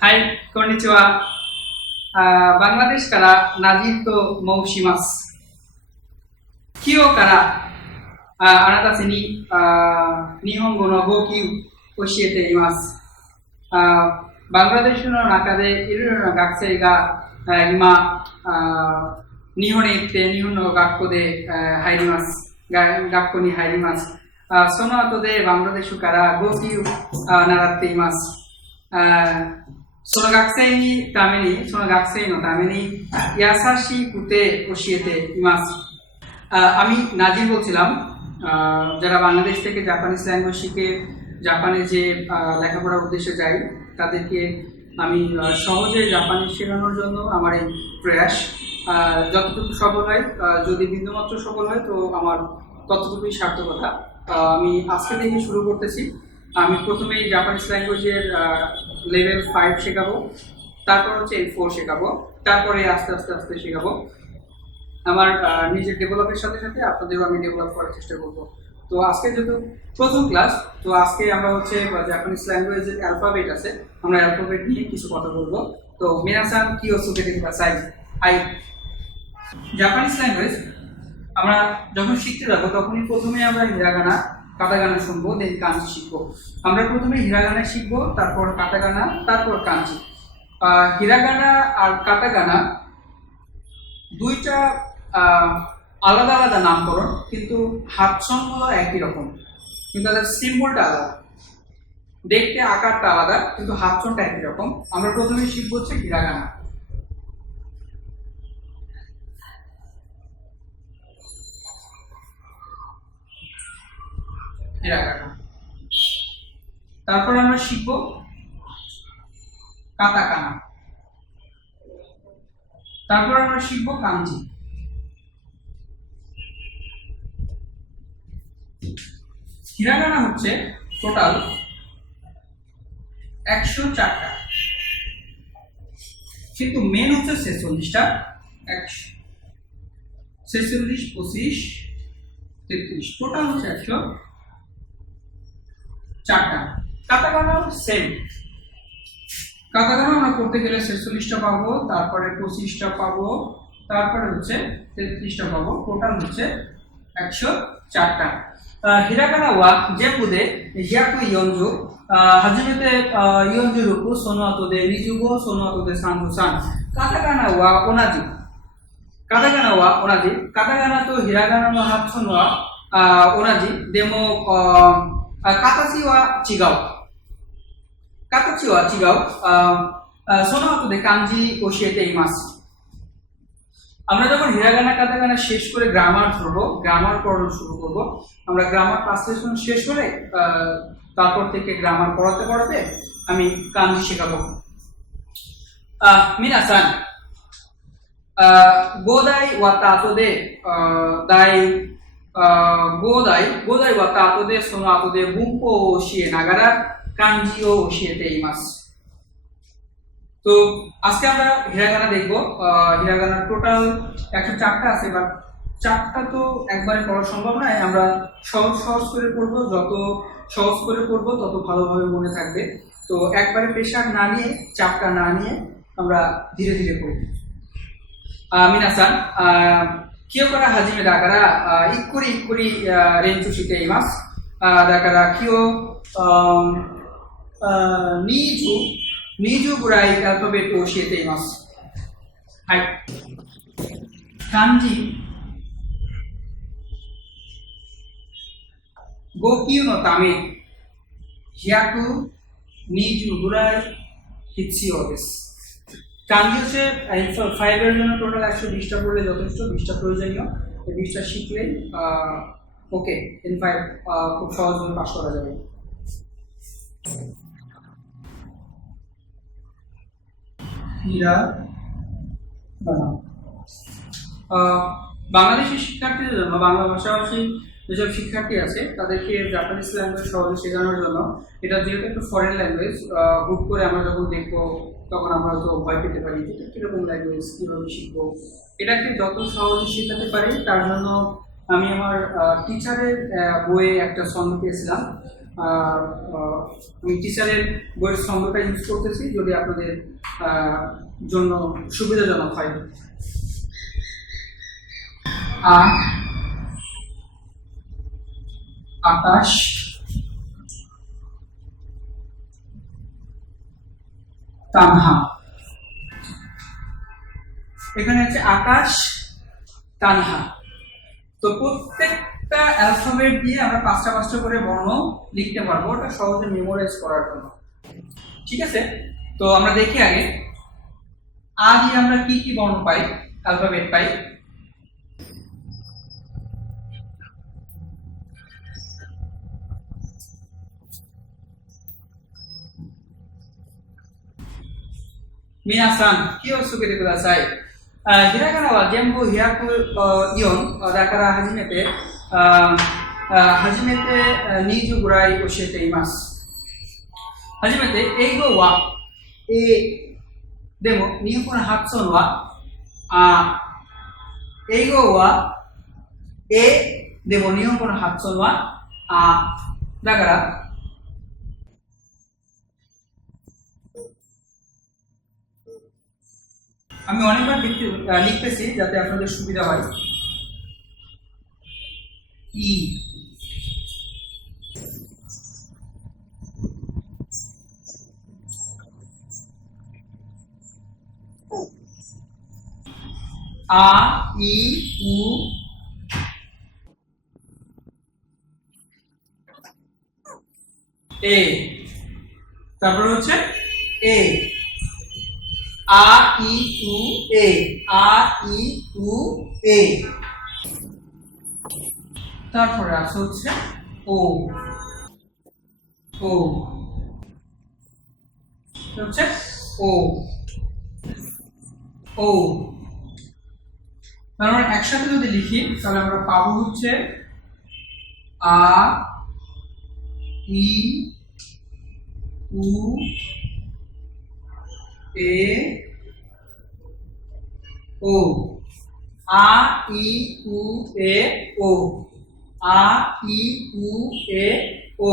はい、こんにちは。バングラデシュからナジーと申します。今日からあなたたちに日本語の語句を教えています。バングラデシュの中でいろいろな学生が今日本に来て日本の学校で入ります。学校に入ります。その後でバングラデシュから語句を習っています。その学生のために優しくて教えています。আমি নাজির বলছিলাম যারা বাংলাদেশ থেকে জাপানিজ ল্যাঙ্গুয়েজ শিখে জাপানে যে লেখাপড়ার উদ্দেশ্যে যাই তাদেরকে আমি সহজে জাপানিজ শেখানোর জন্য আমার এই প্রয়াস যতটুকু সফল হয় যদি বিন্দুমাত্র সফল হয় তো আমার ততটুকুই সার্থকতা। আমি আজকে থেকে শুরু করতেছি। আমি প্রথমেই জাপানিজ ল্যাঙ্গুয়েজের লেভেল 5 শেখাবো, তারপর হচ্ছে L4 শেখাবো, তারপরে আস্তে আস্তে আস্তে শেখাবো। আমার নিজের ডেভেলপের সাথে সাথে আপনাদেরও আমি ডেভেলপ করার চেষ্টা করবো। তো আজকে যেহেতু প্রথম ক্লাস, তো আজকে আমরা হচ্ছে জাপানিজ ল্যাঙ্গুয়েজের অ্যালফাবেট আছে, আমরা অ্যালফাবেট নিয়ে কিছু কথা বলবো। তো মিনাসান কিও সুকেতে কুদাসাই। হাই, জাপানিজ ল্যাঙ্গুয়েজ আমরা যখন শিখতে যাবো তখনই প্রথমে আমরা হিরাগানা কাটাগানা শুনবো, দেন কাঞ্জি শিখবো। আমরা প্রথমে হিরাগানা শিখবো, তারপর কাটাগানা, তারপর কাঞ্জি। হিরাগানা আর কাটাগানা দুইটা আলাদা আলাদা নামকরণ, কিন্তু হাতছনগুলো একই রকম, কিন্তু তাদের সিম্বলটা আলাদা, দেখতে আকারটা আলাদা, কিন্তু হাতছনটা একই রকম। আমরা প্রথমে শিখবো হচ্ছে হিরাগানা। তারপর আমরা শিখবো কাতাকানা, তারপর আমরা শিখবো কাঞ্জি। হিরাগানা হচ্ছে টোটাল 104টা, কিন্তু মেন হচ্ছে 46টা। 46, 25, 33, টোটাল হচ্ছে 104টা। কাতাকানা সেম, কাতাকানা আমরা করতে গেলে 46টা পাবো, তারপরে 25টা পাবো, তারপরে হচ্ছে 33টা পাবো, টোটাল হচ্ছে 104টা। হিরাগানা ওয়া জেপুদে ইয়াকু ইয়নজু হাজুমেতে ইয়নজু রুকু সোনোআতো দে নিজুগো সোনোআতো দে সানজু সান। কাতাকানা ওয়া ওনাজি, কাতাকানা ওয়া ওনাজি, কাতাকানা তো হিরাগানা নো হাতছন ওয়া ওনাজি দেমো কাতাচি ওয়া চিগাও, কাতাচি ওয়া চিগাও। সোনোআতো দে কাঞ্জি ওশিয়েতে ইমাসু। আমরা যখন হিরাগানা কাতাকানা শেষ করে গ্রামার ধরবো, গ্রামার পড়ানো শুরু করবো। আমরা গ্রামার 5 সেশন শেষ করে তারপর থেকে গ্রামার পড়াতে পড়াতে আমি কাঞ্জি শেখাবো। মিনাসান গোদাই ওয়া তাতো দে দাই গোদাই ওয়া তাতো দে সোনোআতো দে বুনকো ওশিয়ে নাগারা কাঞ্জি ও ওশিয়েতে ইমাসু। তো আজকে আমরা হিরাগানা দেখবো। হিরাগানার টোটাল 104টা আছে, বাট 4টা তো একবারে পড়া সম্ভব নয়। আমরা সহজ সহজ করে পড়বো, যত সহজ করে পড়বো তত ভালোভাবে মনে থাকবে। তো একবারে প্রেশার না নিয়ে, চাপটা না নিয়ে আমরা ধীরে ধীরে পড়বো। মিনাসান কিও কারা হাজিমে দা কারা ইক্কুরি ইক্কুরি রেনচু শিতে ইমাসু। দা কারা কিও20ぐらいアルファベットを教えています。はい。漢字5級のため120ぐらい必要です。漢字হচ্ছে 5 এর জন্য টোটাল 120টা পড়লে যথেষ্ট, 20টা প্রয়োজনীয়। এই 20টা শিখলেই ওকে N5 খুব সহজভাবে পাস করা যাবে। বাংলাদেশের শিক্ষার্থীদের জন্য, বাংলা ভাষাভাষী যেসব শিক্ষার্থী আছে তাদেরকে জাপানিজ ল্যাঙ্গুয়েজ সহজে শেখানোর জন্য, এটা যেহেতু একটা ফরেন ল্যাঙ্গুয়েজ, হুট করে আমরা যখন দেখবো তখন আমরা হয়তো ভয় পেতে পারি যে কীরকম ল্যাঙ্গুয়েজ, কীভাবে শিখবো। এটাকে যত সহজে শেখাতে পারি তার জন্য আমি আমার টিচারের বইয়ে একটা ছন্দ পেয়েছিলাম। আমি টিচারের বইয়ের ছন্দটা ইউজ করতেছি, যদি আপনাদের জন্য সুবিধাজনক হয়। আকাশ, তানহা। এখানে হচ্ছে আকাশ, তানহা। তো প্রত্যেকটা অ্যালফাবেট দিয়ে আমরা পাঁচটা পাঁচটা করে বর্ণ লিখতে পারবো, ওটা সহজে মেমোরাইজ করার জন্য। ঠিক আছে, তো আমরা দেখি আগে আ দিয়ে আমরা কি কি বর্ণ পাই, alphabet pi. Minasan, kiyo sukete kudasai. Hiragana wa genbu 104だから初めて20ぐらい教えています。初めて英語は A でも日本語の発音は英語は A でも日本語の発音はだからআমি অনেকবার লিখতেছি যাতে আপনাদের সুবিধা হয়। ই, আ, ই, উ, এ, তারপর হচ্ছে এ, আ, ই, উ, এ, আ, ই, উ, এ। তারপরে আছে হচ্ছে ও, ও হচ্ছে ও, ও। তার মানে একসাথে যদি লিখি তাহলে আমরা পাবো হচ্ছে আ, ই, উ, এ, ও। আ, ই, উ, এ, ও। আ, ই, উ, এ, ও।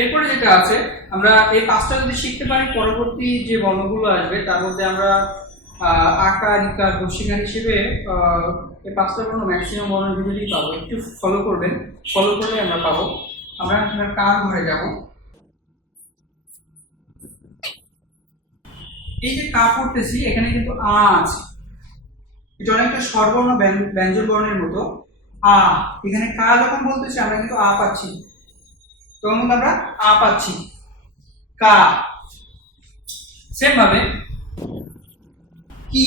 এরপরে যেটা আছে, আমরা এই পাঁচটা যদি শিখতে পারি, পরবর্তী যে বর্ণগুলো আসবে তার মধ্যে আমরা আকার, ইকার, হর্ষিকার হিসেবে এই পাঁচটা বর্ণ ম্যাক্সিমাম বর্ণের ভিতরেই পাবো। একটু ফলো করবেন, ফলো করলে আমরা পাবো। আমরা কার ঘরে যাব। এই যে কা পড়তেছি এখানে কিন্তু আ আছে, এটা অনেকটা স্বরবর্ণ ব্যঞ্জন বর্ণের মতো। আ, এখানে কা যখন বলতেছি আমরা কিন্তু আ পাচ্ছি, তখন আমরা আ পাচ্ছি, কা। সেম ভাবে কি,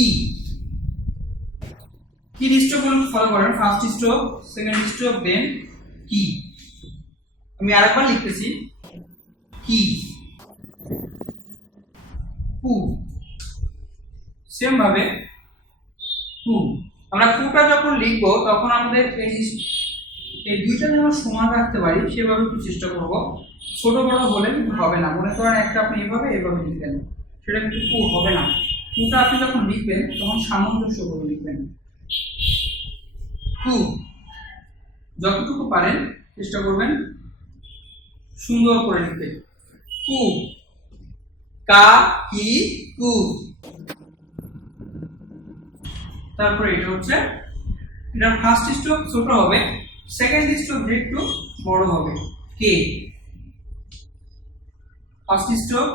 কি স্ট্রোক ফলো করেন, ফার্স্ট স্ট্রোক, সেকেন্ড স্ট্রোক, দেন কি। আমি আরেকবার লিখতেছি, কি, কু। সেম ভাবে কু। আমরা কুটা যখন লিখবো তখন আমাদের এই দুইটা যেন সমান রাখতে পারি সেভাবে একটু চেষ্টা করবো। ছোট বড় হলে কিন্তু হবে না। মনে করেন একটা আপনি এভাবে লিখবেন, সেটা কিন্তু কু হবে না। কুটা আপনি যখন লিখবেন তখন সামঞ্জস্য করে লিখবেন। কু, যতটুকু পারেন চেষ্টা করবেন সুন্দর করে লিখতে। কু, কা, কি, কু। তারপরে এটা হচ্ছে, এটা ফার্স্ট স্ট্রোক ছোট হবে, সেকেন্ড স্ট্রোক একটু বড় হবে, কে। First stroke,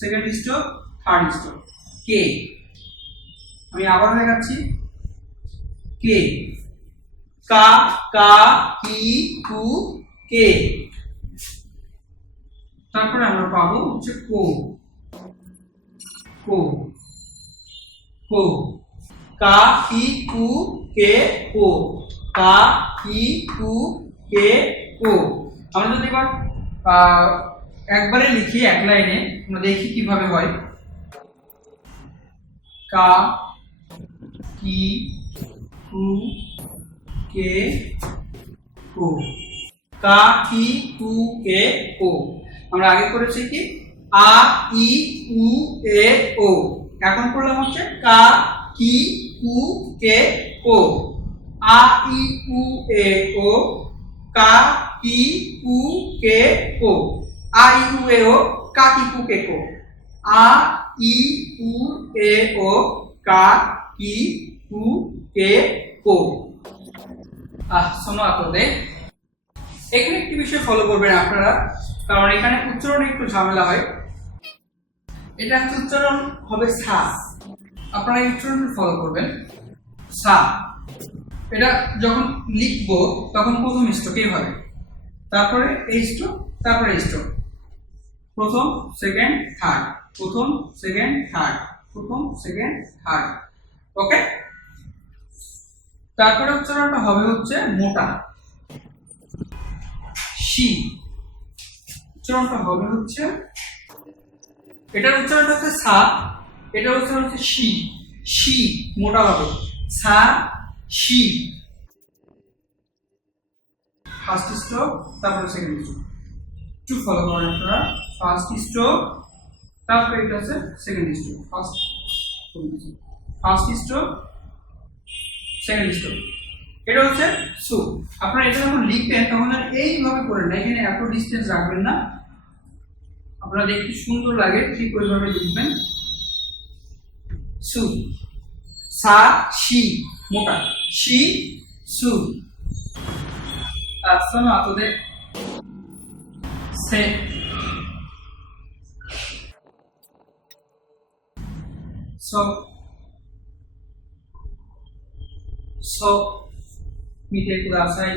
second stroke, third stroke, কে। আমি আবার দেখাচ্ছি, কে, কা, কা, কি, কু, কে। তারপরে আমরা পাবো হচ্ছে কো, কো, কো, কা, কি, কু, কে, কো, কা, কি, কু, কে, কো। আমরা যদি এবার একবারে লিখি এক লাইনে, আমরা দেখি কিভাবে হয়। কা, কি, কু, কে, কো, কা, কি, কু, কে, কো। আমরা আগে করেছি কি আ, ই, উ, এ, ও। এখন করলাম হচ্ছে কা, কি, কু, কে, কো। আ, ই, উ, এ, ও, কা, কি কু কে কো। আ ই উ এ ও কা কি কু কে কো। আ ই উ এ ও কা কি কু কে কো। শোনো আপনাদের এখানে একটি বিষয় ফলো করবেন আপনারা, কারণ এখানে উচ্চারণে একটু ঝামেলা হয়। এটা উচ্চারণ হবে সা, আপনারা এই উচ্চারণ ফলো করবেন। সা এটা যখন লিখবো তখন প্রথম স্ট্রোকে হবে, তারপরে এই স্ট্রোক, তারপরে স্ট্রোক, প্রথম সেকেন্ড থার্ড, প্রথম সেকেন্ড থার্ড, প্রথম সেকেন্ড থার্ড। ওকে, তারপরে উচ্চারণটা হবে হচ্ছে মোটা শি। উচ্চারণটা হবে হচ্ছে, এটার উচ্চারণটা হচ্ছে সা, এটার উচ্চারণ হচ্ছে শি। শি মোটা হবে, সা শি। ফার্স্ট স্ট্রোক, তারপরে সেকেন্ড স্ট্রোক, একটু ফলো করেন আপনারা। ফার্স্ট স্ট্রোক, তারপরে এটা হচ্ছে second stroke. First stroke, second stroke, এটা হচ্ছে সু। আপনারা এটা যখন লিখবেন তখন এইভাবে করেন না, এখানে এত ডিস্টেন্স রাখবেন না, আপনারা দেখতে সুন্দর লাগে ঠিক ওইভাবে লিখবেন। সু, সা শি মোটা, শি সু। শোনো আপনাদের সে, সো সো মিতে কুদাসাই।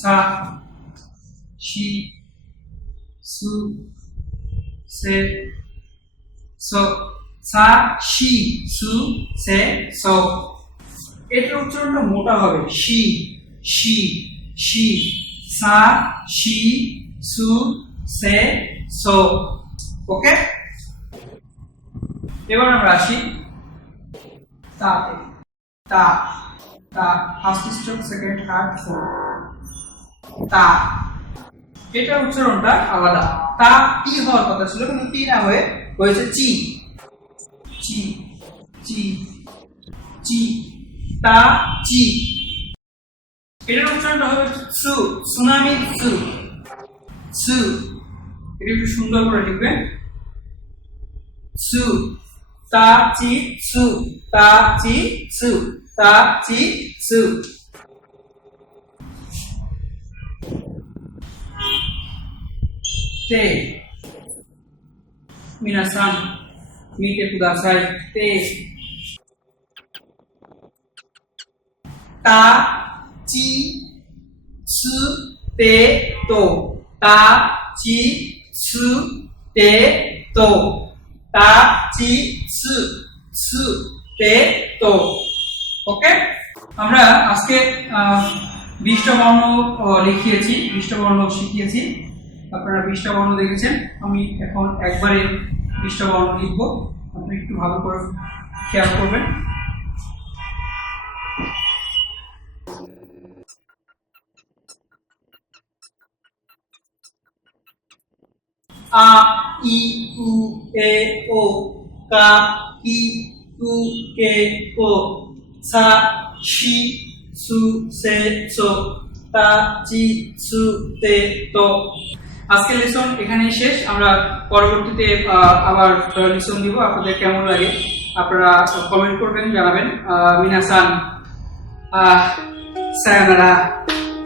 সা শি সু সে সো। সা শি সু সে সো। এটার উচ্চারণটা মোটা হবে, শি শি শি। সা শি সু সে সো। ওকে, এবার আমরা আসি তাতে। তা, তা first stroke, second third fourth. তা, এটার উচ্চারণটা আলাদা। তা টি হওয়ার কথা ছিল, কিন্তু টি না হয়ে হয়েছে চি। চি চি চি, তা চি। এটার উচ্চারণটা হবে সু, সুনামি সু সু। এটা একটু সুন্দর করে লিখবেন। সু, তা চি সু, তা চি সু, তা চি সু। তে, মিনাসান মিতে কুদাসাই। তে, তা চি সু তে তো, তা চি সু তে তো, তা চি সু সু তে তো। ওকে, আমরা আজকে 20টা বর্ণ লিখিয়েছি, 20টা বর্ণ শিখিয়েছি। আপনারা 20টা বর্ণ দেখেছেন, আমি এখন একবারে 20টা বর্ণ লিখব, আপনি একটু ভালো করে খেয়াল করবেন। আ ই উ এ ও কা কি কু কে কো। সা শি সু সে সো, তা চি সু তে তো। আজকের লেসন এখানেই শেষ। আমরা পরবর্তীতে আবার লেসন দিব। আপনাদের কেমন লাগে আপনারা কমেন্ট করবেন, জানাবেন। মিনাসান সায়োনারা,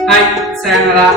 হাই সায়োনারা।